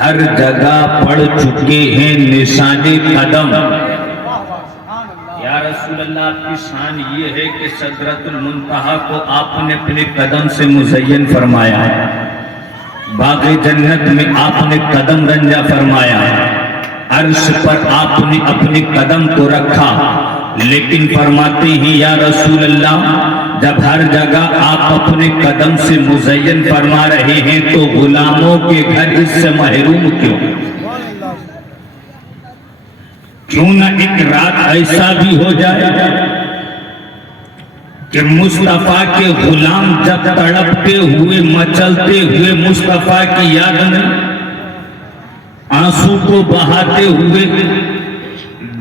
ہر جگہ پڑ چکے ہیں نشان قدم. یا رسول اللہ آپ کی شان یہ ہے کہ سدرۃ المنتہا کو آپ نے اپنے قدم سے مزین فرمایا ہے, باغ جنت میں آپ نے قدم رنجا فرمایا ہے, عرش پر آپ نے اپنے قدم کو رکھا. لیکن فرماتے ہیں یا رسول اللہ جب ہر جگہ آپ اپنے قدم سے مزین فرما رہے ہیں تو غلاموں کے گھر اس سے محروم کیوں نہ ایک رات ایسا بھی ہو جائے کہ مصطفیٰ کے غلام جب تڑپتے ہوئے مچلتے ہوئے مصطفیٰ کی یاد میں آنسو کو بہاتے ہوئے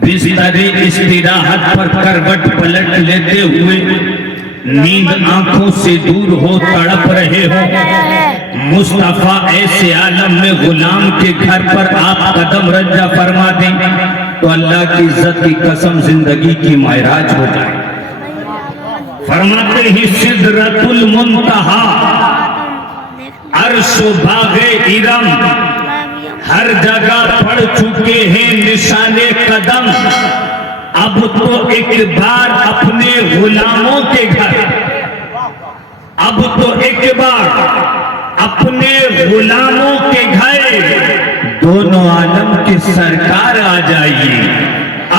بستر استراحت پر کروٹ پلٹ لیتے ہوئے نیند آنکھوں سے دور ہو تڑپ رہے ہو, مصطفیٰ ایسے عالم میں غلام کے گھر پر آپ قدم رنجا فرما دیں تو اللہ کی عزت کی قسم زندگی کی معراج ہو جائے. فرماتے ہی سدرۃ المنتہا عرش و باغ ارم ہر جگہ پڑ چکے ہیں نشان قدم. اب تو ایک بار اپنے غلاموں کے گھر, اب تو ایک بار اپنے غلاموں کے گھر دونوں عالم کے سرکار آ جائیے.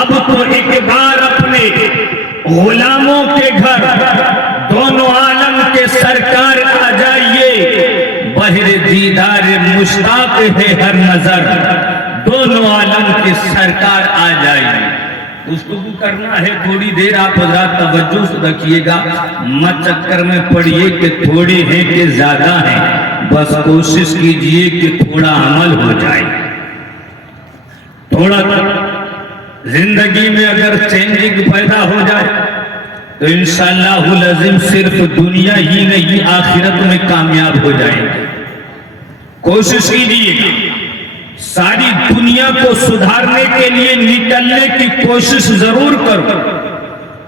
اب تو ایک بار اپنے غلاموں کے گھر دونوں عالم کے سرکار آ جائیے. بہر دیدار مشتاق ہے ہر نظر, دونوں عالم کے سرکار آ جائیے. گفتگو کرنا ہے تھوڑی دیر, آپ حضرات توجہ سے رکھیے گا, مت چکر میں پڑھیے کہ تھوڑے ہیں کہ زیادہ ہیں, بس کوشش کیجئے کہ تھوڑا عمل ہو جائے. تھوڑا زندگی میں اگر چینجنگ پیدا ہو جائے تو انشاءاللہ العظیم صرف دنیا ہی نہیں آخرت میں کامیاب ہو جائیں گے. کوشش کیجئے گا, ساری دنیا کو سدھارنے کے لیے نکلنے کی کوشش ضرور کرو,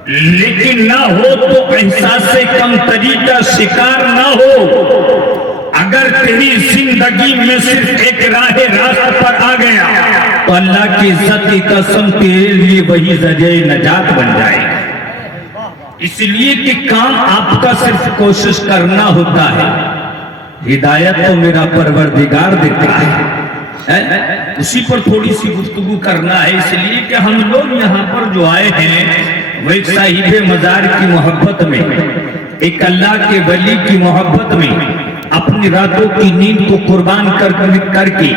لیکن نہ ہو تو احساس کمتری کا شکار نہ ہو. اگر تیری زندگی میں صرف ایک راہ راست پر آ گیا تو اللہ کی عزت کی قسم تیرے لیے وہی ذریعہ نجات بن جائے گا. اس لیے کہ کام آپ کا صرف کوشش کرنا ہوتا ہے, ہدایت تو میرا پروردگار دیتا ہے, اسی پر تھوڑی سی گفتگو کرنا ہے. اس لیے کہ ہم لوگ یہاں پر جو آئے ہیں وہ ایک صاحب مزار کی محبت میں, ایک اللہ کے ولی کی محبت میں, اپنی راتوں کی نیند کو قربان کر کے,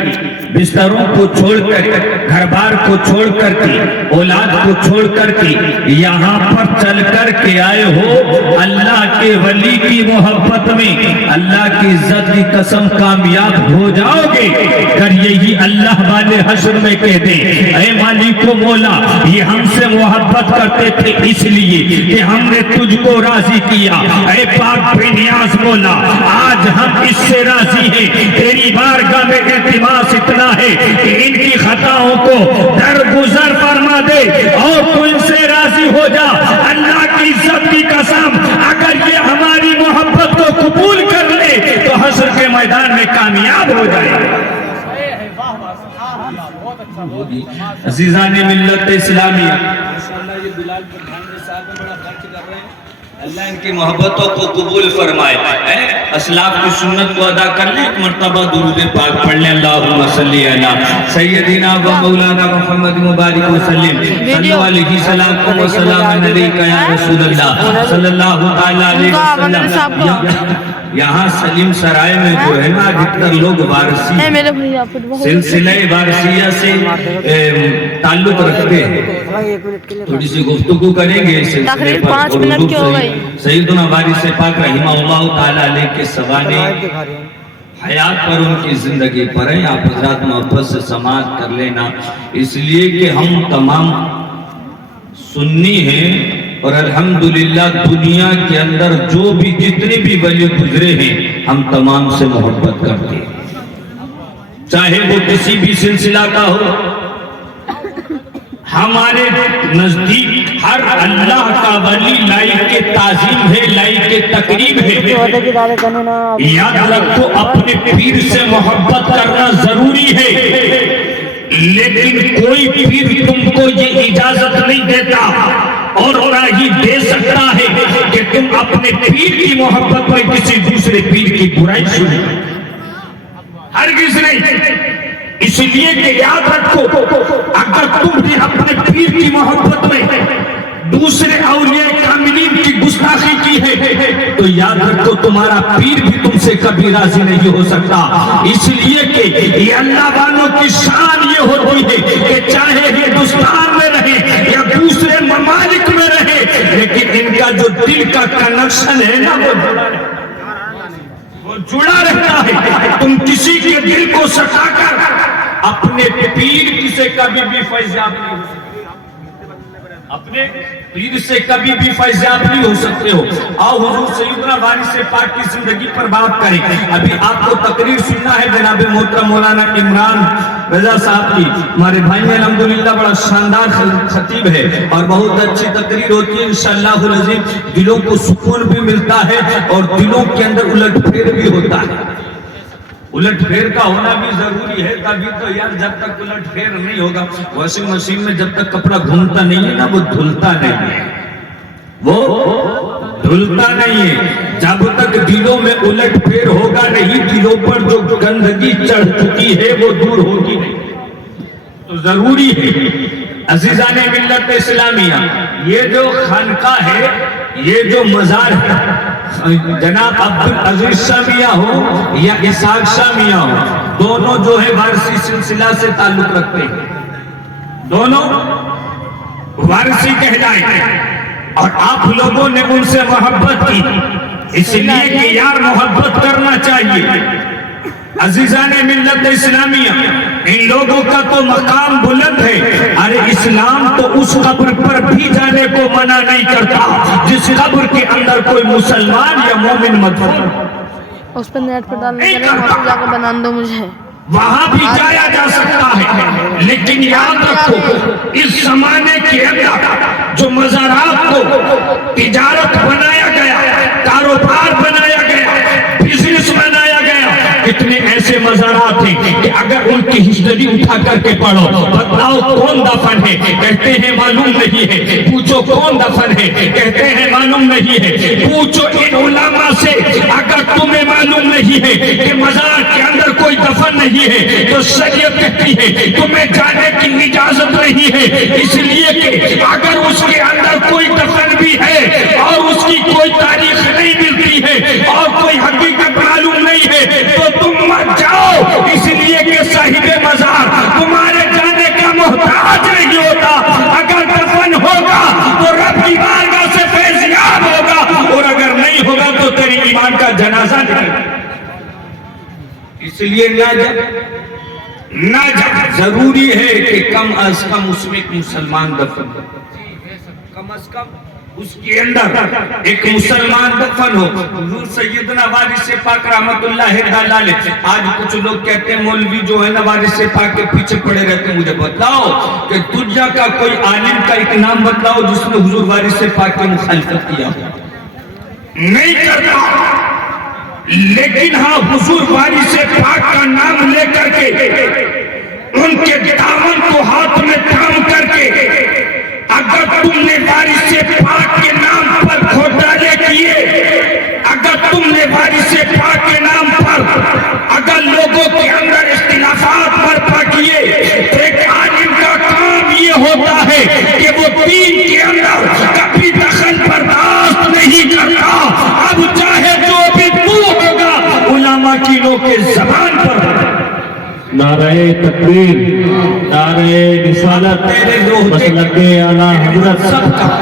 بستروں کو چھوڑ کر, گھر بار کو چھوڑ کر کے, اولاد کو چھوڑ کر کے یہاں پر چل کر کے آئے ہو اللہ کے ولی کی محبت میں. اللہ کی عزت کی قسم کامیاب ہو جاؤ گے اگر یہی اللہ والے حشر میں کہہ دیں اے مالک و مولا یہ ہم سے محبت کرتے تھے اس لیے کہ ہم نے تجھ کو راضی کیا. اے پاک بے نیاز مولا آج ہم اس سے راضی ہیں, تیری بارگاہ میں التماس اتنا ہے کہ ان کی خطاؤں کو درگزر فرما دے اور تو ان سے راضی ہو جا. اللہ کی عزت کی قسم اگر یہ ہماری محبت کو قبول کر لے تو حشر کے میدان میں کامیاب ہو جائے. عزیزان ملت اسلامیہ, اللہ ان کی محبتوں کو قبول فرمائے. اسلاف کی سنت کو ادا کر لیں, ایک مرتبہ درود پاک پڑھ لیں. اللہم صلی علی سیدنا و مولانا محمد مبارک وسلم صلو علیہ سلام و سلام علیکہ یا رسول اللہ صلی اللہ تعالی علیہ وسلم. یہاں سلیم سرائے میں جو ہے نا ادھکتر لوگ وارثی سلسلہ وارثیہ سے تعلق رکھتے ہیں. تھوڑی سی گفتگو کریں گے اس سلسلے پر. سیدنا وارث پاک رحمہ اللہ تعالی علیہ کے سوانے حیات پر, ان کی زندگی پر ہیں. آپ حضرات محبت سے سماعت کر لینا, اس لیے کہ ہم تمام سنی ہیں اور الحمدللہ دنیا کے اندر جو بھی جتنے بھی ولی گزرے ہیں ہم تمام سے محبت کرتے ہیں, چاہے وہ کسی بھی سلسلہ کا ہو. ہمارے نزدیک ہر اللہ کا ولی لائق تعظیم ہے, لائق تقریب ہے. یاد رکھو اپنے پیر سے محبت کرنا ضروری ہوتی ہے، لیکن کوئی پیر تم کو یہ اجازت نہیں دیتا اور نہ ہی دے سکتا ہے کہ تم اپنے پیر کی محبت میں کسی دوسرے پیر کی برائی سنو، ہرگز نہیں۔ اس لیے کہ یاد رکھو، اگر تم بھی اپنے پیر کی محبت میں دوسرے اولیاء کاملین کی گستاخی کی ہے تو یاد رکھو تمہارا پیر بھی تم سے کبھی راضی نہیں ہو سکتا۔ اس لیے کہ یہ اللہ والوں کی شان یہ ہوتی ہے کہ چاہے ہندوستان میں رہے یا دوسرے ممالک میں رہے، لیکن ان کا جو دل کا کنیکشن ہے نا وہ جڑا رہتا ہے۔ تم کسی کے دل کو سٹا کر اپنے پیر سے کبھی بھی فیضیاب نہیں ہو سکتے، اپنے پیر سے کبھی بھی فیضیاب نہیں ہو سکتے ہو۔ آؤ حضور سیدنا وارث پاک کی زندگی پر بات کریں۔ ابھی آپ کو تقریر سننا ہے جناب محترم مولانا عمران رضا صاحب کی، ہمارے بھائی میں الحمدللہ بڑا شاندار خطیب ہے اور بہت اچھی تقریر ہوتی ہے، انشاءاللہ العظیم دلوں کو سکون بھی ملتا ہے اور دلوں کے اندر الٹ پھیر بھی ہوتا ہے۔ الٹ پھیر کا ہونا بھی ضروری ہے، تبھی تو یار جب تک الٹ پھیر نہیں ہوگا، واشنگ مشین میں جب تک کپڑا گھومتا نہیں ہے نا وہ دھلتا نہیں ہے، وہ دھلتا نہیں ہے۔ جب تک دلوں میں الٹ پھیر ہوگا نہیں، دلوں پر جو گندگی چڑھ چکی ہے وہ دور ہوگی نہیں۔ تو ضروری ہے عزیزان ملت اسلامیہ، یہ جو خانقاہ ہے، یہ جو مزار ہے، جناب عبدالعزیز شاہ میاں ہو یا اسحاق شاہ میاں ہو، دونوں جو ہے وارثی سلسلہ سے تعلق رکھتے ہیں، دونوں وارثی کہلائے اور آپ لوگوں نے ان سے محبت کی، اس لیے کہ یار محبت کرنا چاہیے۔ عزیزان ملت اسلامیہ، ان لوگوں کا تو مقام بلند ہے، ارے اسلام تو اس قبر پر بھی جانے کو منع نہیں کرتا جس قبر کے اندر کوئی مسلمان یا مومن مدفون اس پر نیٹ پر ڈالنے کے لیے وہاں پہ جا کے بنا دو مجھے، وہاں بھی جایا جا سکتا ہے، لیکن یاد رکھو اس زمانے کے اندر جو مزارات کو تجارت بنایا گیا، کاروبار بنایا گیا، بزنس بنایا گیا، اتنے ایسے مزارات ہیں کہ اگر ان کی ہسٹری اٹھا کر کے پڑھو، بتلاؤ کون دفن ہے، کہتے ہیں معلوم نہیں ہے، پوچھو کون دفن ہے، کہتے ہیں معلوم نہیں ہے، پوچھو ان علماء سے اگر تمہیں معلوم نہیں ہے کہ مزار کے اندر کوئی دفن نہیں ہے تو شریعت کہتی ہے تمہیں جانے کی اجازت نہیں ہے، اس لیے کہ اگر اس کے اندر کوئی دفن بھی ہے اور اس کی کوئی تاریخ نہیں ملتی ہے اور کوئی حقیقت معلوم نہیں ہے تو تم مت جاؤ، اس لیے کہ صاحب مزار تمہارے جانے کا محتاج نہیں ہوتا، اگر دفن ہوگا تو رب کی بارگاہ سے فیضیاب ہوگا اور اگر نہیں ہوگا تو تیری ایمان کا جنازہ نہیں۔ اس لیے نہ جا ضروری ہے کہ کم از کم اس میں ایک مسلمان دفن ہو، کم از کم اس کے اندر ایک مسلمان دفن ہو۔ حضور سیدنا وارث پاک رحمت اللہ علیہ، آج کچھ لوگ کہتے ہیں مولوی جو ہے نا وارث پاک کے پیچھے پڑے رہتے ہیں، مجھے بتلاؤ کہ دنیا کا کوئی عالم کا ایک نام بتلاؤ جس نے حضور وارث پاک کی مخالفت کیا ہو، نہیں کرتا، لیکن ہاں حضور وارث پاک کا نام لے کر کے ان کے دامن کو ہاتھ میں تھام کر کے اگر تم نے وارث پاک کے نام پر گھوٹالے کیے، اگر تم نے وارث پاک کے نام پر اگر لوگوں کے اندر اختلافات برپا کیے تو ایک عالم کا کام یہ ہوتا ہے کہ وہ دین کے اندر کبھی دخل برداشت نہیں کرتا، اب چاہے جو بھی تو ہوگا علماء کی لوگ کے زبان پر نعرہ تکبیر، نعرہ رسالت، مسلک اعلیٰ حضرت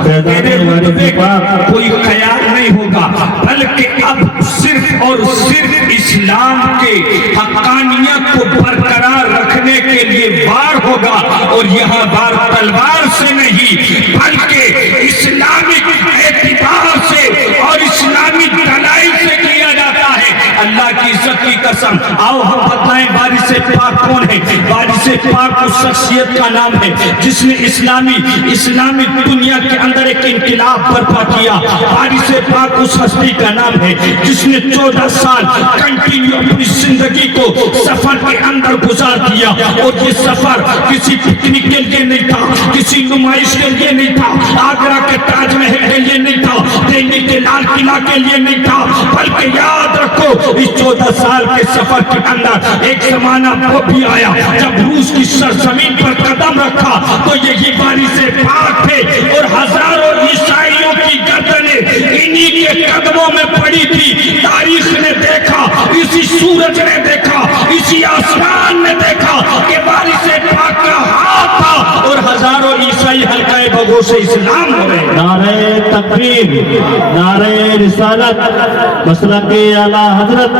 فیضان وارث پاک کوئی خیال نہیں ہوگا، بلکہ اب صرف اور صرف اسلام کے حقانیت کو برقرار رکھنے کے لیے وار ہوگا، اور یہاں وار تلوار سے نہیں بلکہ اسلامک اعتبار سے اور اسلامی دلائل سے کیا جاتا ہے۔ اللہ کی عزت کی قسم، آؤ ہم بتائیں وارث پاک کون ہے۔ وارث وارث پاک اس شخصیت کا نام ہے جس نے اسلامی دنیا کے اندر ایک انقلاب برپا کیا. وارث پاک اس ہستی کا نام ہے جس نے 14 سال کنٹینیو اپنی زندگی کو سفر کے اندر گزار دیا, اور یہ سفر کسی پکنک کے لیے نہیں تھا, کسی نمائش کے لیے نہیں تھا, آگرہ کے تاج محل کے لیے نہیں تھا, دہلی کے لال قلعہ کے لیے نہیں تھا, بلکہ یاد رکھو اس 14 سال کے سفر کے اندر ایک زمانہ وہ بھی آیا جب روس کی سرزمین پر قدم رکھا تو یہی وارث پاک تھے, اور ہزاروں عیسائیوں کی گردنیں انہی کے قدموں میں پڑی تھی. تاریخ نے دیکھا, اسی سورج نے دیکھا, اسی آسمان نے دیکھا کہ وارث پاک کا ہاتھ تھا, اور ہزاروں عیسائی حلقہ بگو سے اسلام ہوئے. نعرہ تکبیر, نعرہ رسالت, مسلک اعلیٰ حضرت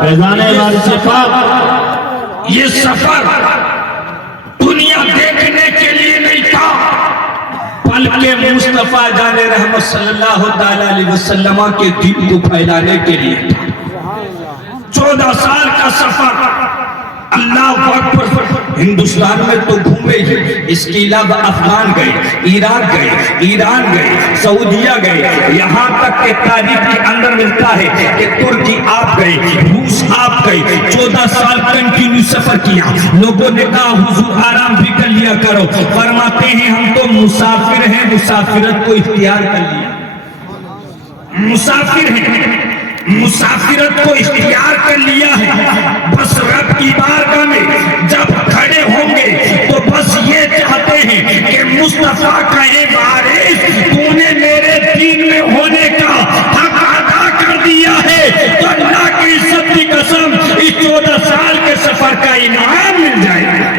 فیضان وارث پاک. یہ سفر دنیا دیکھنے کے لیے نہیں تھا, بلکہ مصطفیٰ جان رحمت صلی اللہ علیہ وسلم کے دین کو پھیلانے کے لیے تھا. 14 سال کا سفر, اللہ اکبر. ہندوستان میں تو گھومے ہی, اس کے علاوہ افغان گئے, عراق گئے, ایران گئے, سعودیہ گئے, یہاں تک کہ تاریخ کے اندر ملتا ہے کہ ترکی آپ گئے, روس آپ گئے. 14 سال کنٹینیو سفر کیا. لوگوں نے کہا حضور آرام بھی کر لیا کرو, فرماتے ہیں ہم تو مسافر ہیں, مسافرت کو اختیار کر لیا. مسافر ہیں, مسافرت کو اختیار کر لیا ہے. بس رب کی بارگاہ میں جب کھڑے ہوں گے تو بس یہ چاہتے ہیں کہ مصطفیٰ کہے وارث تو نے میرے دین میں ہونے کا حق ادا کر دیا ہے, تو اللہ کی عزت کی قسم اس 14 سال کے سفر کا انعام مل جائے گا.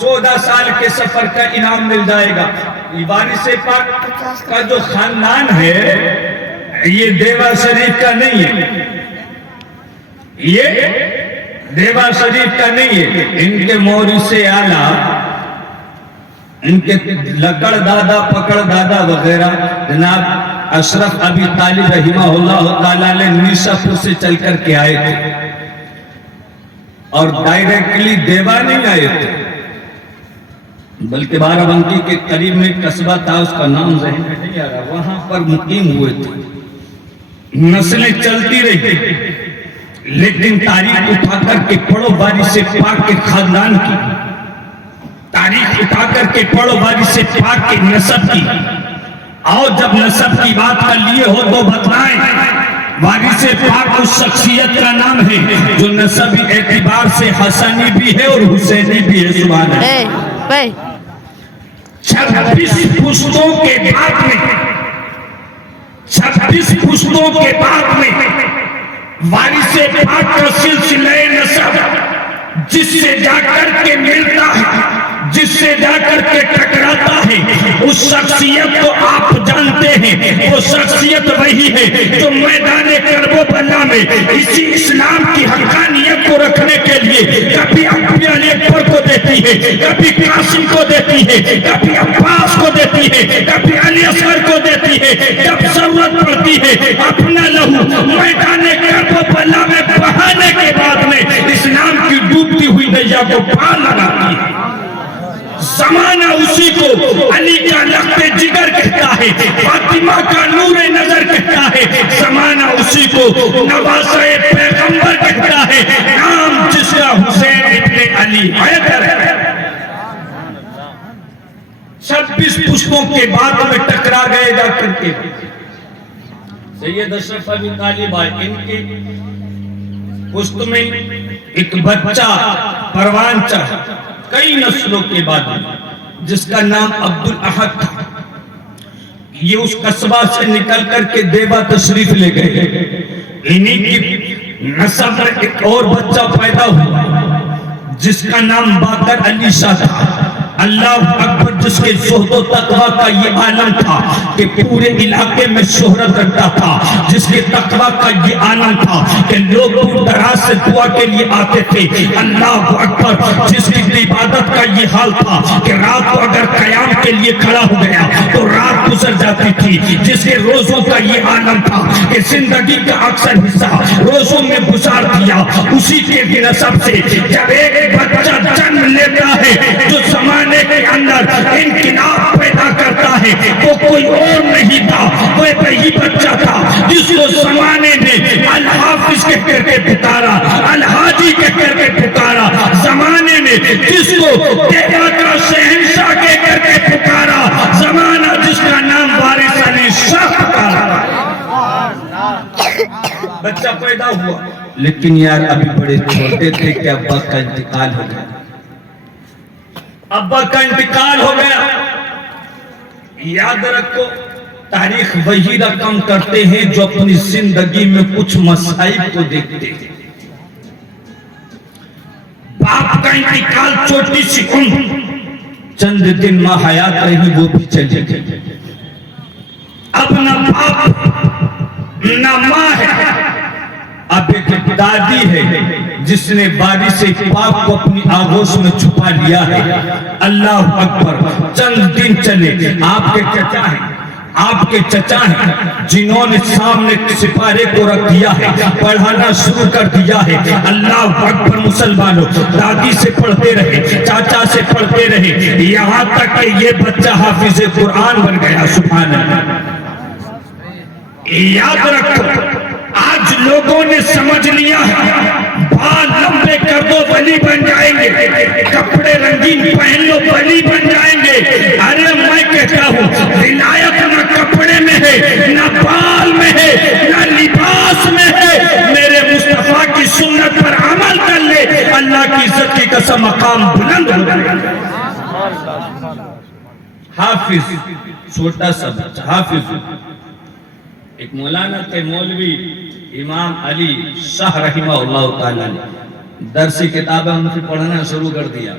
14 سال کے سفر کا انعام مل جائے گا. وارث پاک کا جو خاندان ہے یہ دیوا شریف کا نہیں ہے, یہ دیوا شریف کا نہیں ہے. ان کے مورث اعلیٰ, ان کے لکڑ دادا, پکڑ دادا وغیرہ جناب اشرف ابی طالب رحمہ اللہ تعالیٰ نے نیشا پور سے چل کر کے آئے تھے, اور ڈائریکٹلی دیوا نہیں آئے تھے, بلکہ بارہ بنکی کے قریب میں قصبہ تھا, اس کا نام ذہن میں نہیں آ رہا, وہاں پر مقیم ہوئے تھے. نسلیں چلتی رہی, لیکن تاریخ اٹھا کر کے پڑھو وارث پاک کے خاندان کی, تاریخ اٹھا کر کے پڑھو وارث پاک کے نسب کی. اور جب نسب کی بات کر لیے ہو تو بتلائیں, وارث پاک اس شخصیت کا نام ہے جو نسبی اعتبار سے حسنی بھی ہے اور حسینی بھی ہے. سبحان اللہ. 26 پشتوں کے بعد میں, 26 پشتوں کے بعد میں وارث پاک کا سلسلہ نسب جس سے جا کر کے ملتا ہے, جس سے جا کر کے ٹکراتا ہے, اس شخصیت کو آپ جانتے ہیں. وہ شخصیت وہی ہے جو میدان کرب و بلا میں اسی اسلام کی حقانیت کو رکھنے کے لیے کبھی اپنے علی اکبر کو دیتی ہے, کبھی قاسم کو دیتی ہے, کبھی عباس کو دیتی ہے, کبھی علی اصغر کو دیتی ہے. جب ضرورت پڑتی ہے اپنا لہو میدان کرب و بلا میں بہانے کے بعد میں اسلام کی ڈوبتی ہوئی نیا کو پار لگاتی ہے. زمانہ اسی کو علی کا لخت جگر کہتا ہے, فاطمہ کا نور نظر کہتا ہے. زمانہ اسی کو نواسہ پیغمبر کہتا ہے, نام جس کا حسین ابن علی حیدر ہے. 26 پشتوں کے بعد میں ٹکرا گئے جا کر کے. سید اشرف ابی طالب آئے, ان کی پشت میں ایک بچہ پروان چڑھ کئی نسلوں کے بعد جس کا نام عبد الاحد تھا. یہ اس قصبہ سے نکل کر کے دیوا تشریف لے گئے. انہی کی نسب میں ایک اور بچہ پیدا ہوا جس کا نام باقر علی شاہ تھا. اللہ اکبر، جس کے زہد و تقوی کا یہ عالم تھا کہ پورے علاقے میں شہرت رکھتا تھا، جس کے تقوی کا یہ عالم تھا کہ لوگ دور دراز سے دعا کے لیے آتے تھے، اللہ اکبر، جس کی عبادت کا یہ حال تھا کہ رات کو اگر قیام کے لیے کھڑا ہو گیا تو رات گزر جاتی تھی، جس کے روزوں کا یہ عالم تھا کہ زندگی کا اکثر حصہ روزوں میں گزار دیا، اسی کے نسب سے جب ایک بچہ جنم لیتا ہے جو زمانے کے اندر انقلاب پیدا کرتا ہے، وہ کوئی اور نہیں تھا، وہ وہی بچہ تھا جس کو زمانے نے الحافظ کہہ کر کے پکارا، الحاجی کہہ کر کے پکارا، زمانے نے جس کو دیوا کا شہنشاہ کہہ کر کے پکارا، زمانہ جس کا نام وارث علی شاہ پکارا۔ بچہ پیدا ہوا، لیکن یار ابھی بڑے چھوٹے تھے کہ ابا کا انتقال ہو گیا، ابا کا انتقال ہو گیا۔ یاد رکھو، تاریخ وہی رقم کرتے ہیں جو اپنی زندگی میں کچھ مصائب کو دیکھتے ہیں۔ باپ کا انتقال چھوٹی سی عمر، چند دن ماں حیات رہی، وہ بھی چلے گئے۔ اب نہ باپ نہ ماں ہے، اب ایک دادی ہے جس نے وارث پاک کو اپنی آغوش میں چھپا لیا ہے۔ اللہ اکبر، چند دن چلے، آپ کے چچا ہیں، آپ کے چچا ہیں جنہوں نے سامنے سپارے کو رکھ دیا ہے، پڑھانا شروع کر دیا ہے۔ اللہ اکبر مسلمانوں، دادی سے پڑھتے رہے، چاچا سے پڑھتے رہے، یہاں تک کہ یہ بچہ حافظ قرآن بن گیا۔ سبحان اللہ۔ یاد رکھو، آج لوگوں نے سمجھ لیا ہے بال لمبے کر دو ولی بن جائیں گے، کپڑے رنگین پہن لو ولی بن جائیں گے۔ ارے میں کہتا ہوں، ولایت نہ کپڑے میں ہے، نہ بال میں ہے، نہ لباس میں ہے۔ میرے مصطفیٰ کی سنت پر عمل کر لے، اللہ کی عزت کی قسم مقام بلند ہو جائے گا۔ حافظ، چھوٹا سا بچہ حافظ۔ ایک مولانا تھے، مولوی امام علی شاہ رحمہ اللہ تعالیٰ نے درسی کتابیں ان سے پڑھنا شروع کر دیا،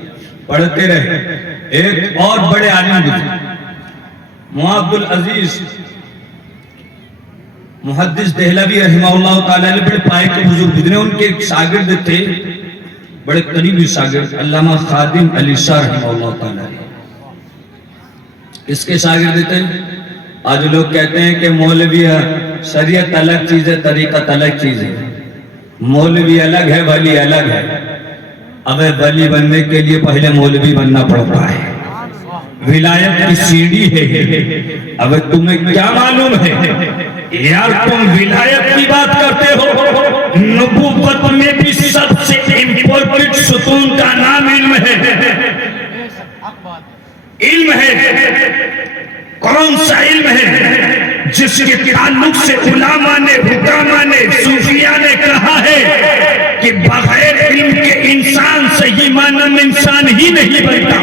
پڑھتے رہے۔ ایک اور بڑے عالم تھے، معاذ العزیز محدث دہلوی رحمہ اللہ تعالیٰ نے، بڑے پائے کے بزرگ گزرے، ان کے ایک شاگرد تھے، بڑے قریبی شاگرد، علامہ خادم علی شاہ رحمہ اللہ تعالیٰ نے۔ اس کے شاگرد تھے، آج لوگ کہتے ہیں کہ مولوی شریعت الگ چیز ہے، طریقت الگ چیز ہے، مولوی الگ ہے، ولی الگ ہے۔ اب ولی بننے کے لیے پہلے مولوی بننا پڑتا ہے، ولایت کی سیڑھی ہے۔ اب تمہیں کیا معلوم ہے یار، تم ولایت کی بات کرتے ہو، نبوت میں بھی سب سے امپورٹنٹ ستون کا نام علم ہے۔ علم ہے، کون سا علم ہے جس کے تعلق سے علماء نے، حکاماء نے، صوفیاء نے کہا ہے کہ بغیر علم کے انسان صحیح معنی میں انسان ہی نہیں بنتا،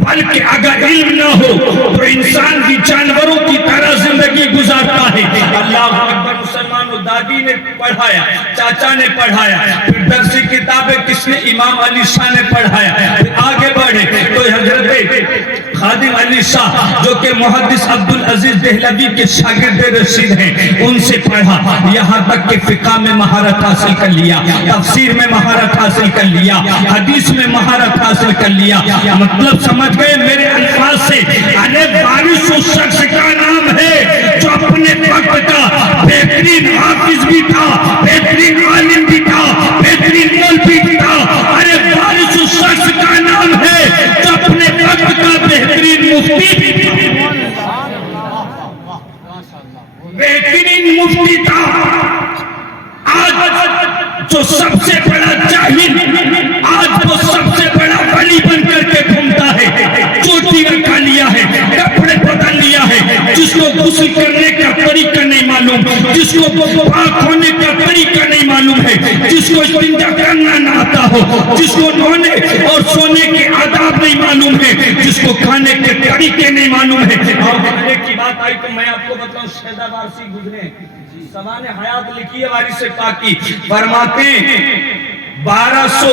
بلکہ اگر علم نہ ہو تو انسان بھی جانوروں کی طرح زندگی گزارتا ہے۔ اللہ اکبر مسلمانوں، دادی نے پڑھایا، چاچا نے پڑھایا، پھر درسی کتابیں کس نے؟ امام علی شاہ نے پڑھایا۔ پھر آگے بڑھے تو حضرت خادم علی شاہ جو کہ محدث عبدالعزیز دہلوی کے شاگرد رشید ہیں، ان سے پڑھا، یہاں تک کہ فقہ میں مہارت حاصل کر لیا، تفسیر میں مہارت حاصل کر لیا، حدیث میں مہارت حاصل کر لیا۔ مطلب سمجھ گئے میرے الفاظ سے؟ ارے وارث اس شخص کا نام ہے جو اپنے وقت کا بہترین حافظ بھی تھا، بہترین عالم بھی تھا، بہترین مولوی بھی تھا۔ ارے وارث اس شخص کا نام ہے جو اپنے وقت کا بہترین مفتی بھی تھا، بہترین مفتی تھا۔ آج جو سب سے بڑا جاہل، آج وہ سب سے بڑا ولی بن کر کے گھومتا ہے، چوٹی رکھا لیا ہے، کپڑے بدل لیا ہے، جس کو غسل کرنے کا طریقہ نہیں معلوم، جس کو پاک ہونے کا طریقہ نہیں معلوم ہے، جس کو استنجا کرنا نہ آتا ہو، جس کو نہانے اور سونے کے آداب نہیں معلوم ہے، جس کو کھانے کے طریقے نہیں معلوم ہے۔ اور کھانے کی بات آئی تو میں آپ کو بتاؤں، شہدہ وارثی گزرے، سوان حیات لکھی ہے وارث پاک کی، فرماتے ہیں 1200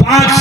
5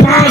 5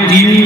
3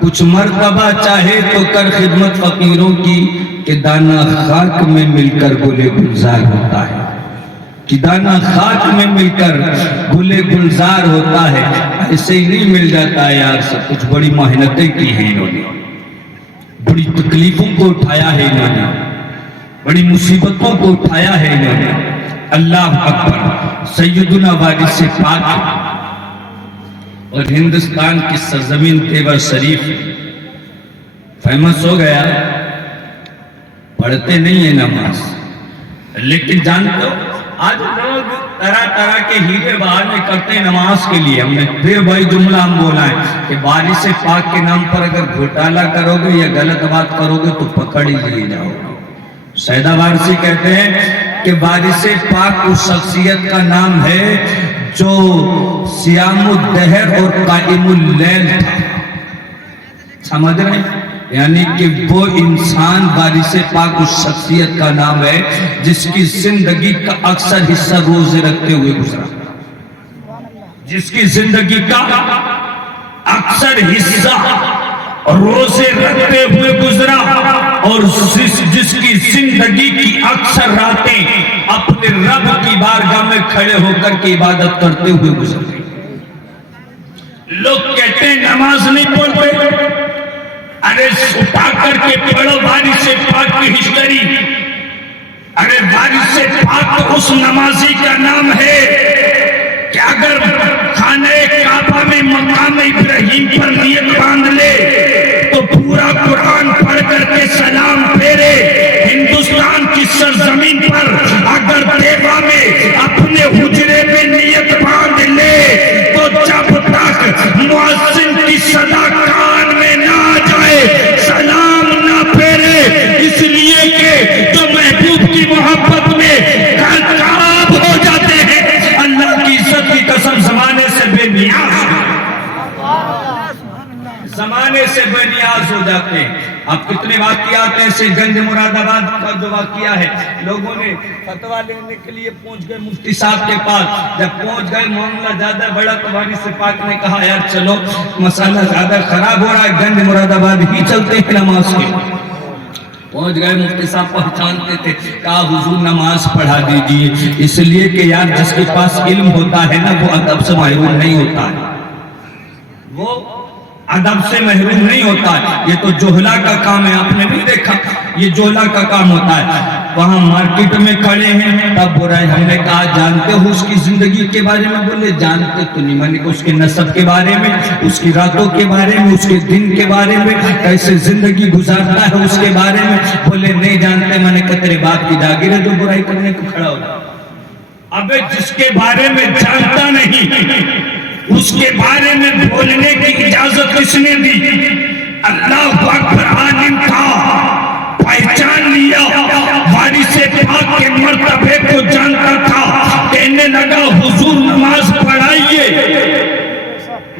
کچھ مرتبہ چاہے تو کر خدمت فقیروں کی کہ دانہ خاک میں مل کر گل گلزار ہوتا ہے، کہ دانہ خاک میں مل کر گل گلزار ہوتا ہے۔ ایسے ہی نہیں مل جاتا ہے یار، سب کچھ بڑی محنتیں کی ہیں انہوں نے، بڑی تکلیفوں کو اٹھایا ہے انہوں نے، بڑی مصیبتوں کو اٹھایا ہے انہوں نے۔ اللہ اکبر۔ سیدنا وارث پاک اور ہندوستان کی سرزمین تیور شریف فیمس ہو گیا، پڑھتے نہیں ہیں نماز، لیکن جانتے ہو آج لوگ طرح طرح کے ہیرے بہانے کرتے ہیں نماز کے لیے۔ ہم نے پھر وہی جملہ ہم بولا ہے کہ وارث پاک کے نام پر اگر گھوٹالہ کرو گے یا غلط بات کرو گے تو پکڑ ہی لیے جاؤ گے۔ سیدہ وارثی کہتے ہیں کہ وارث پاک اس شخصیت کا نام ہے جو سیام الدہر اور قائم اللیل تھا۔ سمجھ رہے ہیں؟ یعنی کہ وہ انسان وارث پاک اس شخصیت کا نام ہے جس کی زندگی کا اکثر حصہ روزے رکھتے ہوئے گزرا، جس کی زندگی کا اکثر حصہ روزے رکھتے ہوئے گزرا، اور جس کی زندگی کی اکثر راتیں اپنے رب کی بارگاہ میں کھڑے ہو کر کے عبادت کرتے ہوئے گزر گئی۔ لوگ کہتے ہیں نماز نہیں پڑھتے، ارے اٹھا کر کے پڑھو وارث پاک کی ہسٹری۔ ارے وارث پاک اس نمازی کا نام ہے کہ اگر خانہ کعبہ میں مقام ابراہیم پر نیت باندھ لے تو پورا قرآن پڑھ کر کے سلام پھیرے۔ ہندوستان کی سرزمین پر اگر دیوا میں اپنے حجرے میں نیت باندھ لے تو جب تک مؤذن کی صدا کان میں نہ آ جائے سلام نہ پھیرے، اس لیے کہ جو محبوب کی محبت میں کامیاب ہو جاتے ہیں اللہ کی عزت کی قسم زمانے سے بے نیاز، زمانے سے بے نیاز ہو جاتے ہیں۔ اب کتنے واقعات ایسے گنج مراد آباد کا جو واقعہ ہے، لوگوں نے فتویٰ لینے کے لیے پہنچ گئے مفتی صاحب کے پاس، جب پہنچ گئے معاملہ زیادہ بڑا تو وارث پاک نے کہا یار چلو مسئلہ زیادہ خراب ہو رہا ہے، گنج مراد آباد ہی چلتے ہیں نماز کے۔ پہنچ گئے مفتی صاحب پہچانتے تھے، کہا حضور نماز پڑھا دیجئے، اس لیے کہ یار جس کے پاس علم ہوتا ہے نا وہ ادب سے محروم نہیں ہوتا ہے، وہ ادب سے محروم نہیں ہوتا ہے۔ یہ تو جوہلا کا کام ہے، آپ نے نہیں دیکھا، یہ جوہلا کا کام ہوتا ہے۔ وہاں مارکیٹ میں کھڑے ہیں، تب برا ہے، ہم نے کہا جانتے ہو اس کی زندگی کے بارے میں؟ بولے جانتے تو نہیں، میں نے کہا اس کے نسب کے بارے میں، اس کی راتوں کے بارے میں، اس کے دن کے بارے میں، کیسے زندگی گزارتا ہے اس کے بارے میں؟ بولے نہیں جانتے۔ میں نے کہا تیرے باپ کی جاگیر ہے جو برائی کرنے کو کھڑا ہو۔ ابے جس کے بارے میں جانتا نہیں اس کے بارے میں بولنے کی اجازت کس نے دی؟ اللہ اکبر۔ عالم تھا، پہچان لیا، وارث پاک کے مرتبے کو جانتا تھا، کہنے لگا حضور نماز پڑھائیے،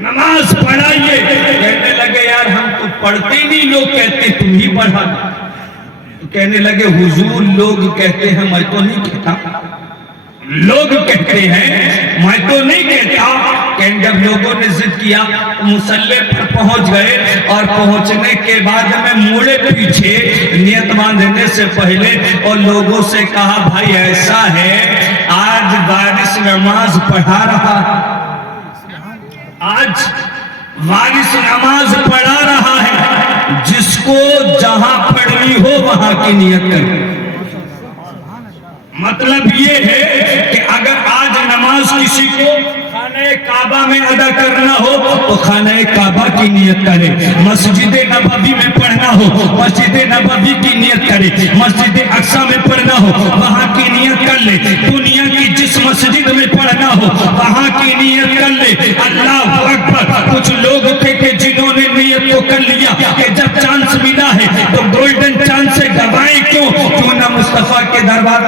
نماز پڑھائیے۔ کہنے لگے یار ہم تو پڑھتے ہی نہیں، لوگ کہتے تم ہی پڑھا۔ کہنے لگے حضور لوگ کہتے ہیں، میں تو نہیں کہتا، لوگ کہتے ہیں میں تو نہیں کہتا۔ کہ جب لوگوں نے ضد کیا مصلی پر پہنچ گئے، اور پہنچنے کے بعد میں موڑے پیچھے نیت باندھنے سے پہلے اور لوگوں سے کہا بھائی ایسا ہے آج وارث نماز پڑھا رہا، آج وارث نماز پڑھا رہا ہے، جس کو جہاں پڑھنی ہو وہاں کی نیت کرے۔ مطلب یہ ہے کہ اگر آج نماز کسی کو خانہ کعبہ میں ادا کرنا ہو تو خانہ کعبہ کی نیت کرے، مسجد نبوی میں پڑھنا ہو مسجد نبوی کی نیت کرے، مسجد اقصی میں پڑھنا ہو وہاں کی نیت کر لے، دنیا کی جس مسجد میں پڑھنا ہو وہاں کی نیت کر لے۔ اللہ اکبر۔ کچھ لوگ تھے کہ جنہوں نے نیت کو کر لیا کہ جب چانس ملا ہے تو گولڈن چانس سے گوائیں کیوں نہ مصطفیٰ کے دربار،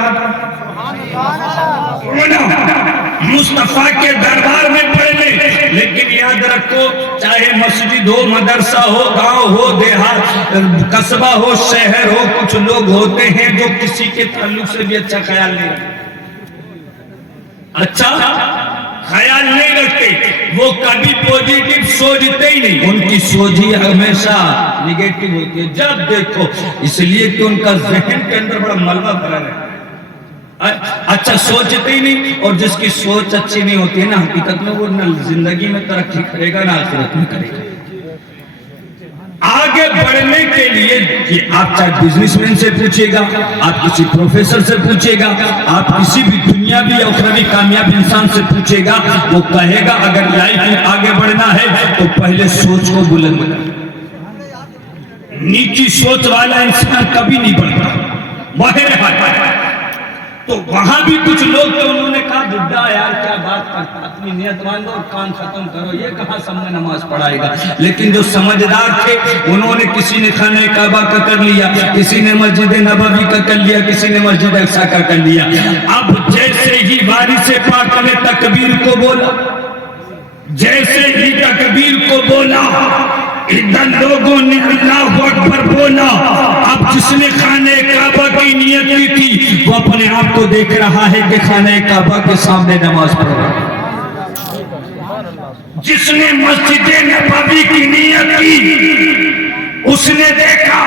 مصطفیٰ کے دربار میں پڑھ لیں۔ لیکن یاد رکھو چاہے مسجد ہو، مدرسہ ہو، گاؤں ہو، دیہات، قصبہ ہو، شہر ہو، کچھ لوگ ہوتے ہیں جو کسی کے تعلق سے بھی اچھا خیال نہیں رکھتے۔ اچھا خیال نہیں رکھتے، وہ کبھی پوزیٹو سوچتے ہی نہیں، ان کی سوچ ہی ہمیشہ نیگیٹو ہوتی ہے جب دیکھو، اس لیے کہ ان کا ذہن کے اندر بڑا ملبہ بھرا رہتا ہے، اچھا سوچتے ہی نہیں، اور جس کی سوچ اچھی نہیں ہوتی ہے نا حقیقت میں وہ نہ زندگی میں ترقی کرے گا نہ آخرت میں کرے گا۔ آگے بڑھنے کے لیے یہ آپ چاہے بزنس مین سے پوچھے گا، آپ کسی پروفیسر سے پوچھے گا، آپ کسی بھی دنیاوی اور اخروی کامیاب انسان سے پوچھے گا، وہ کہے گا اگر لائف میں آگے بڑھنا ہے تو پہلے سوچ کو بلند کر۔ نیچی سوچ والا انسان کبھی نہیں بڑھتا، بہرحال تو وہاں بھی کچھ لوگ تو انہوں نے کہا بڈھا یار کیا بات کرتا، اپنی نیت باندھو اور کام ختم کرو، یہ کہاں سب میں نماز پڑھائے گا۔ لیکن جو سمجھدار تھے انہوں نے، کسی نے خانہ کعبہ کا کر لیا، کسی نے مسجد نبوی کا کر لیا، کسی نے مسجد اقصی کا کر لیا۔ اب جیسے ہی وارث پاک نے تکبیر کو بولا، جیسے ہی تکبیر کو بولا، ادھر لوگوں نے اللہ اکبر بولا۔ اب جس نے خانہ کعبہ کی نیت کی تھی وہ اپنے آپ کو دیکھ رہا ہے کہ خانہ کعبہ کے سامنے نماز پڑھ رہا ہے، جس نے مسجد نبوی کی نیت کی اس نے دیکھا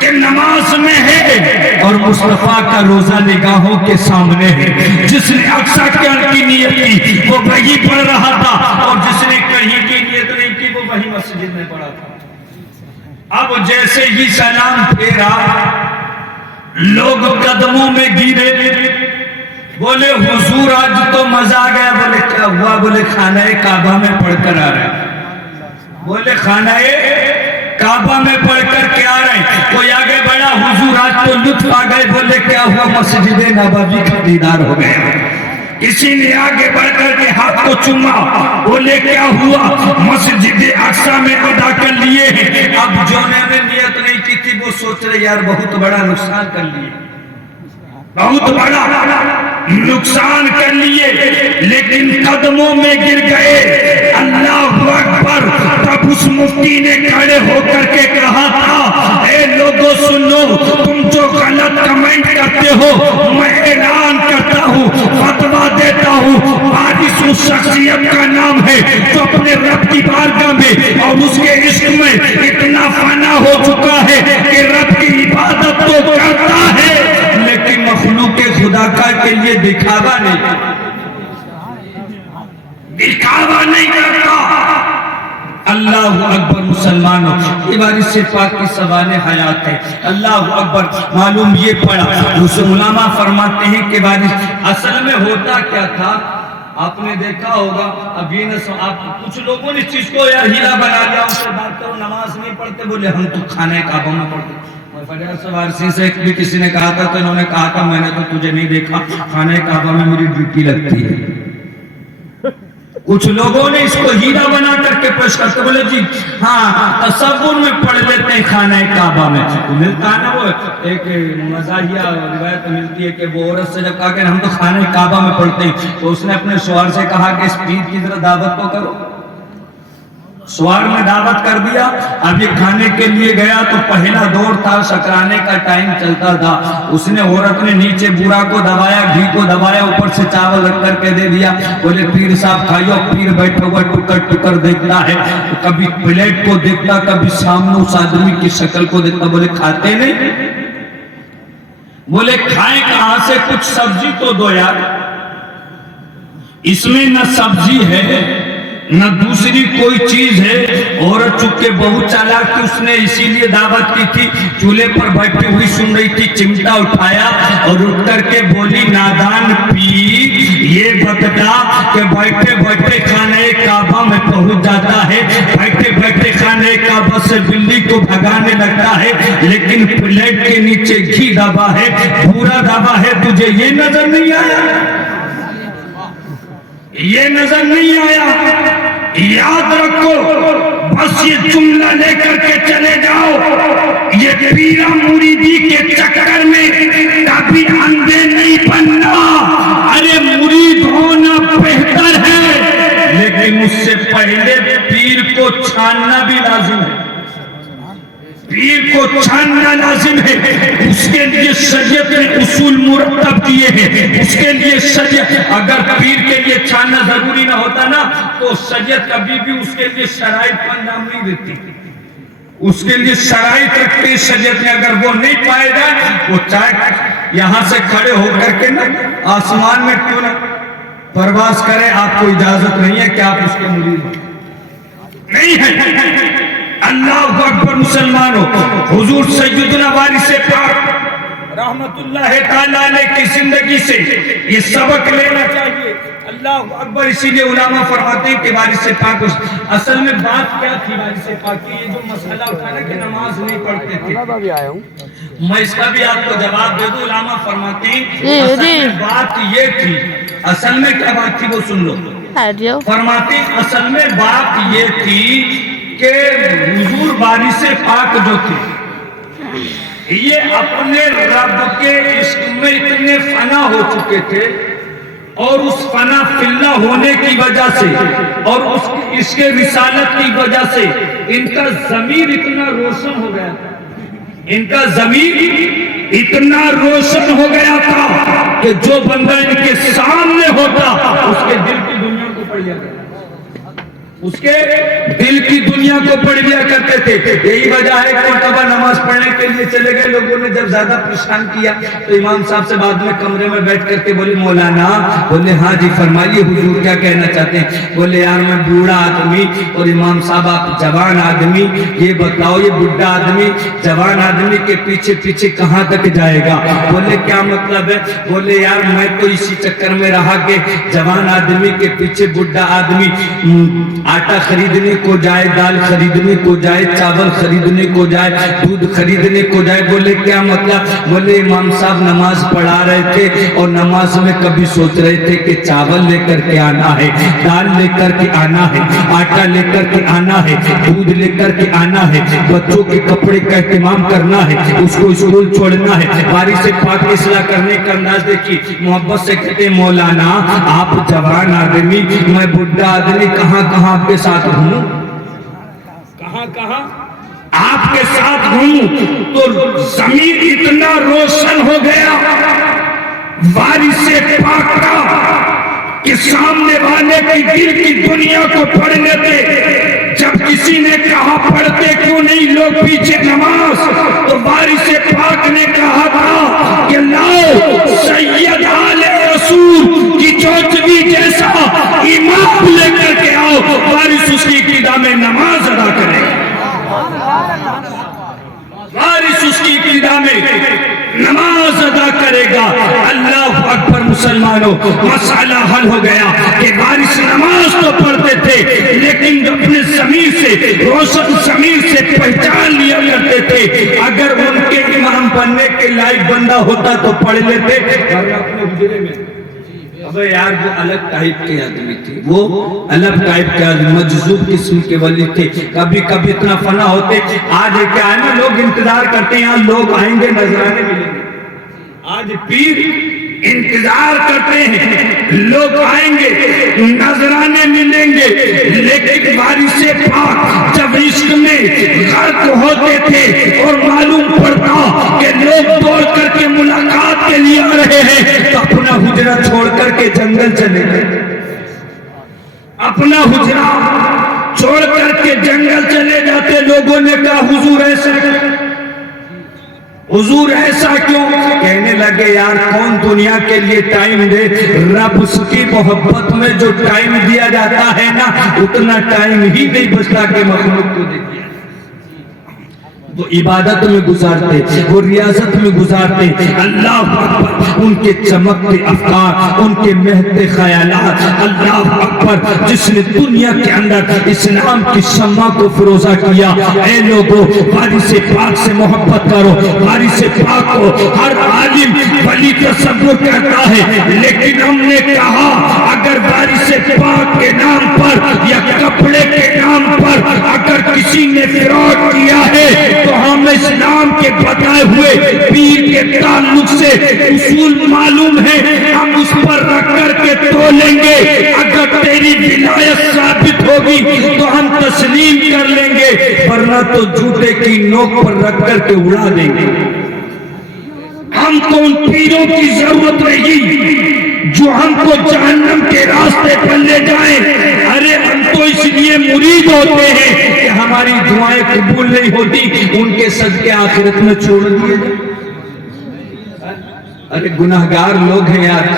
کہ نماز میں ہے اور مصطفیٰ کا روزہ نگاہوں کے سامنے ہے، جس نے اقصی کی نیت کی وہ وہی پڑھ رہا تھا، اور جس نے کہیں کی نیت نہیں کی وہ وہی مسجد میں پڑھا تھا۔ اب جیسے ہی سلام پھیرا لوگ قدموں میں گرے، بولے حضور آج تو مزہ آ گیا۔ بولے کیا ہوا؟ بولے خانہ کعبہ میں پڑھ کر آ رہے ہیں۔ بولے خانہ کعبہ میں پڑھ کر کے آ رہے ہیں۔ کوئی آگے بڑھا، حضور آج تو لطف آ گئے۔ بولے کیا ہوا؟ مسجد نبوی کا دیدار ہو گیا۔ کسی نے آگے بڑھ کر کے ہاتھ کو چوما، بولے کیا ہوا؟ مسجد اقصی میں ادا کر لیے ہیں۔ اب جو نے نیت نہیں کی تھی وہ سوچ رہے یار بہت بڑا نقصان کر لیے، بہت بڑا نقصان کر لیے، لیکن قدموں میں گر گئے۔ اللہ اکبر۔ تب اس مفتی نے کھڑے ہو کر کے کہا تھا اے لوگوں سنو، تم جو غلط کمنٹ کرتے ہو میں اعلان کرتا ہوں، فتویٰ دیتا ہوں، وارث اس شخصیت کا نام ہے جو اپنے رب کی بارگاہ میں اور اس کے عشق میں اتنا فنا ہو چکا ہے کہ رب کی عبادت تو کرتا ہے لیکن مخلوق خدا کا کے لیے دکھاوا نہیں کرتا۔ اللہ اکبر مسلمانوں، یہ وارث پاک کی سوانح حیات ہے۔ اللہ اکبر۔ معلوم یہ پڑا، علماء فرماتے ہیں کہ وارث اصل میں ہوتا کیا تھا، آپ نے دیکھا ہوگا۔ اب یہ آپ کچھ لوگوں نے اس چیز کو یار ہیرا بنا لیا، ان سے بات کرو نماز نہیں پڑھتے، بولے ہم تو خانہ کعبہ میں پڑھتے۔ فجر سوارسی سے بھی کسی نے کہا تھا تو انہوں نے کہا تھا میں نے تو تجھے نہیں دیکھا، خانہ کعبہ میں میری ڈیوٹی لگتی ہے۔ کچھ لوگوں نے اس کو ہیرا بنا کر کے پیش کرتے، بولے جی ہاں تصور میں پڑھ لیتے ہیں خانہ کعبہ میں۔ ملتا ہے نا وہ ایک مزاحیہ روایت ملتی ہے کہ وہ عورت سے جب کہا کہ ہم تو خانہ کعبہ میں پڑھتے ہیں تو اس نے اپنے شوہر سے کہا کہ اس پیر کی ذرا دعوت کو کرو۔ سوار میں دعوت کر دیا۔ اب یہ کھانے کے لیے گیا تو پہلا دور تھا، شکرانے کا ٹائم چلتا تھا۔ اس نے عورت نے نیچے بورا کو دبایا، گھی کو دبایا، اوپر سے چاول رکھ کر کے دے دیا۔ بولے پیر صاحب کھائیو۔ پیر بیٹھا ہوا ٹکر ٹکر دیکھتا ہے، کبھی پلیٹ کو دیکھتا، کبھی سامنے اس آدمی کی شکل کو دیکھتا۔ بولے کھاتے نہیں؟ بولے کھائیں کہاں سے، کچھ سبزی تو دو یار۔ اس میں نہ سبزی ہے نہ دوسری کوئی چیز ہے۔ عورت چکے بہت چالاک تھی، اس نے اسی لیے دعوت کی تھی، چولہے پر بیٹھی ہوئی سن رہی تھی، چمٹا اٹھایا اور اٹھ کر کے بولی نادان پیر یہ بتلا کہ بیٹھے بیٹھے خانہ کعبہ میں پہنچ جاتا ہے، بیٹھے بیٹھے خانہ کعبہ سے بلی کو بھگانے لگتا ہے، لیکن پلیٹ کے نیچے گھی دبا ہے، بھورا دبا ہے، تجھے یہ نظر نہیں آیا؟ یہ نظر نہیں آیا؟ یاد رکھو، بس یہ جملہ لے کر کے چلے جاؤ، یہ پیرا مریدی کے چکر میں کبھی اندھے نہیں بننا۔ ارے مرید ہونا بہتر ہے لیکن اس سے پہلے پیر کو چھاننا بھی لازم ہے۔ پیر کو چھاننا لازم ہے، اس کے لیے شریعت نے اصول مرتب کیے ہیں، اس کے لیے شریعت، اگر پیر کے لیے چھاننا ضروری نہ ہوتا نا تو شریعت کبھی بھی اس کے لیے شرائط کا انجام نہیں دیتی، اس کے لیے شرائط رکھتے شریعت نے، اگر وہ نہیں پائے گا وہ چاہے یہاں سے کھڑے ہو کر کے نا آسمان میں کیوں نہ پرواز کرے، آپ کو اجازت نہیں ہے کہ آپ اس کے مرید ہو، نہیں ہے۔ اللہ اکبر مسلمانوں، حضور سیدنا وارث پاک رحمت اللہ تعالیٰ علیہ کی زندگی سے یہ سبق لینا چاہیے۔ اللہ اکبر، اسی لیے علماء فرماتے ہیں کہ وارث پاک اصل میں بات کیا تھی وارث پاک کی، یہ جو مسئلہ اٹھانا کہ نماز نہیں پڑھتے تھے، میں اس کا بھی آپ کو جواب دے دوں۔ علماء فرماتے ہیں اصل میں بات یہ تھی، اصل میں کیا بات تھی وہ سن لو۔ فرماتے ہیں اصل میں بات یہ تھی کہ حضور وارث پاک جو تھے یہ اپنے رب کے عشق میں اتنے فنا ہو چکے تھے، اور اس فنا فی اللہ ہونے کی وجہ سے اور اس کے رسالت کی وجہ سے ان کا ضمیر اتنا روشن ہو گیا تھا، ان کا ضمیر اتنا روشن ہو گیا تھا کہ جو بندہ ان کے سامنے ہوتا اس کے دل کی دنیا کو پڑھ لیا کرتا، اس کے دل کی دنیا کو پڑھ لیا کرتے تھے۔ یہی وجہ ہے کہ مرتبہ نماز پڑھنے کے لیے چلے گئے، لوگوں نے جب زیادہ پریشان کیا تو امام صاحب سے بعد میں کمرے میں بیٹھ کر کے بولے مولانا، بولے ہاں جی فرمائیے حضور کیا کہنا چاہتے ہیں؟ بولے یار میں بوڑھا آدمی اور امام صاحب آپ جوان آدمی، یہ بتاؤ یہ بڈھا آدمی جوان آدمی کے پیچھے پیچھے کہاں تک جائے گا؟ بولے کیا مطلب ہے؟ بولے یار میں تو اسی چکر میں رہا کہ جوان آدمی کے پیچھے بڈھا آدمی آٹا خریدنے کو جائے، دال خریدنے کو جائے، چاول خریدنے کو جائے، دودھ خریدنے کو جائے۔ بولے کیا مطلب؟ بولے امام صاحب نماز پڑھا رہے تھے اور نماز میں کبھی سوچ رہے تھے کہ چاول لے کر کے آنا ہے، دال لے کر کے آنا ہے، آٹا لے کر کے آنا ہے، دودھ لے کر کے آنا ہے، بچوں کے کپڑے کا اہتمام کرنا ہے، اس کو اسکول چھوڑنا ہے۔ وارث پاک اصلاح کرنے کا انداز دیکھیے، محبت سے کہتے ہیں مولانا آپ جوان آدمی، میں بڈھا آدمی، کہاں کہاں آپ کے ساتھ ہوں، کہاں کہاں آپ کے ساتھ ہوں۔ تو ضمیر اتنا روشن ہو گیا وارث پاک کا کہ سامنے والے کی دل کی دنیا کو پڑھنے دے۔ جب کسی نے کہا پڑھتے کیوں نہیں لوگ پیچھے نماز، تو وارث پاک نے کہا تھا کہ لاؤ سید آل رسول کی چوتھویں جیسا امام لے کر کے آؤ، وارث اس کی ابتدا میں نماز ادا کرے، وارث اس کی ابتدا میں نماز ادا کرے گا۔ اللہ اکبر مسلمانوں، مسئلہ حل ہو گیا کہ وارث نماز تو پڑھتے تھے لیکن اپنے ضمیر سے، روشن ضمیر سے پہچان لیا کرتے تھے، اگر ان کے امام بننے کے لائق بندہ ہوتا تو پڑھ لیتے، ورنہ اپنے حجرے میں ابے یار وہ الگ ٹائپ کے آدمی تھے، وہ الگ ٹائپ کے آدمی، مجذوب قسم کے ولی تھے، کبھی کبھی اتنا فنا ہوتے۔ آج کیا ہے نا لوگ انتظار کرتے ہیں یہاں لوگ آئیں گے نذرانے ملیں گے، آج پیر انتظار کرتے ہیں لوگ آئیں گے نذرانے ملیں گے، لیکن وارث پاک جب عشق میں غرق ہوتے تھے اور معلوم پڑتا کہ لوگ دوڑ کر کے ملاقات کے لیے آ رہے ہیں تو اپنا حجرہ چھوڑ کر کے جنگل چلے گئے، اپنا حجرہ چھوڑ کر کے جنگل چلے جاتے۔ لوگوں نے کہا حضور ایسا حضور ایسا کیوں؟ کہنے لگے یار کون دنیا کے لیے ٹائم دے، رب اس کی محبت میں جو ٹائم دیا جاتا ہے نا اتنا ٹائم ہی نہیں بچتا کہ مخلوق کو دے دیا۔ وہ عبادت میں گزارتے، وہ ریاضت میں گزارتے، اللہ اکبر، ان کے چمکتے افکار، ان کے مہکتے خیالات، اللہ اکبر، جس نے دنیا کے اندر اسلام کی شمع کو فروزہ کیا۔ اے لوگوں وارث پاک سے محبت کرو، وارث پاک کو ہر عالم ولی تصور کرتا ہے، لیکن ہم نے کہا اگر وارث پاک کے نام پر یا کپڑے کے نام پر اگر کسی نے فراڈ کیا ہے تو ہم اسلام کے بتائے ہوئے پیر کے تعلق سے اصول معلوم ہے، ہم اس پر رکھ کر کے تولیں گے، اگر تیری ولایت ثابت ہوگی تو ہم تسلیم کر لیں گے، ورنہ تو جوتے کی نوک پر رکھ کر کے اڑا دیں گے۔ ہم کو ان پیروں کی ضرورت نہیں جو ہم کو جہنم کے راستے پر لے جائیں، ارے ہم تو اس لیے مرید ہوتے ہیں کہ ہماری دعائیں قبول نہیں ہوتی، ان کے صدقے آخرت میں چھوڑ دیے جائیں۔ ارے گناہگار لوگ ہیں یار،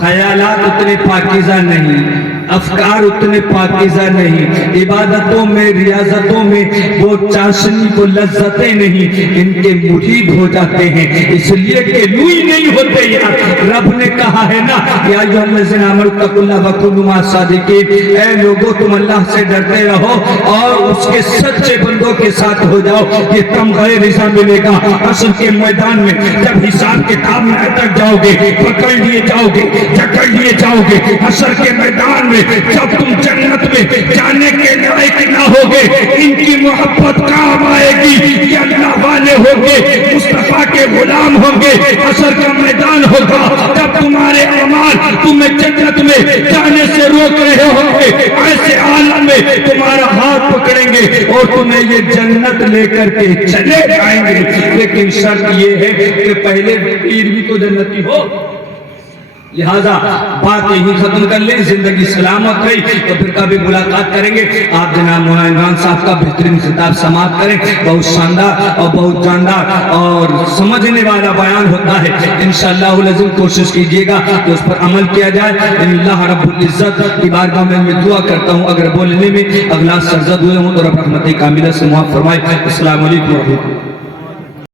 خیالات اتنے پاکیزہ نہیں، افکار اتنے پاکیزہ نہیں، عبادتوں میں ریاضتوں میں وہ چاشنی کو لذتیں نہیں، ان کے مرید ہو جاتے ہیں، اس لیے کہ لوئی نہیں ہوتے یار۔ رب نے کہا ہے نا یا ایھا الذین آمنوا اتقوا اللہ وکونوا مع الصادقین، اے لوگوں تم اللہ سے ڈرتے رہو اور اس کے سچے بندوں کے ساتھ ہو جاؤ، یہ تمغہ رضا ملے گا حشر کے میدان میں۔ جب حساب کتاب میں اٹک جاؤ گے، پکڑ لیے جاؤ گے، جکڑ لیے جاؤ گے حشر کے میدان میں، جب تم جنت میں جانے کے لائق نہ ہوگے، ان کی محبت کام آئے گی، یہ اللہ والے ہوگے، مصطفیٰ کے غلام ہوں گے، حشر کا میدان ہوگا، جب تمہارے اعمال تمہیں جنت میں جانے سے روک رہے ہوں گے، ایسے عالم میں تمہارا ہاتھ پکڑیں گے اور تمہیں یہ جنت لے کر کے چلے جائیں گے، لیکن شرط یہ ہے کہ پہلے پیر بھی تو جنتی ہو۔ لہذا بات یہی ختم کر لیں، زندگی سلامت رہی تو پھر کبھی ملاقات کریں گے۔ آپ جناب مولانا عمران صاحب کا بہترین خطاب سماعت کریں، بہت شاندار اور بہت جاندار اور سمجھنے والا بیان ہوتا ہے، انشاءاللہ العظیم کوشش کیجئے گا کہ اس پر عمل کیا جائے۔ اللہ رب العزت کی بارگاہ میں دعا کرتا ہوں اگر بولنے میں اغلاط سرزد ہوئے ہوں تو رب رحمت کاملہ سے معاف فرمائے۔ السلام علیکم ورحمۃ اللہ۔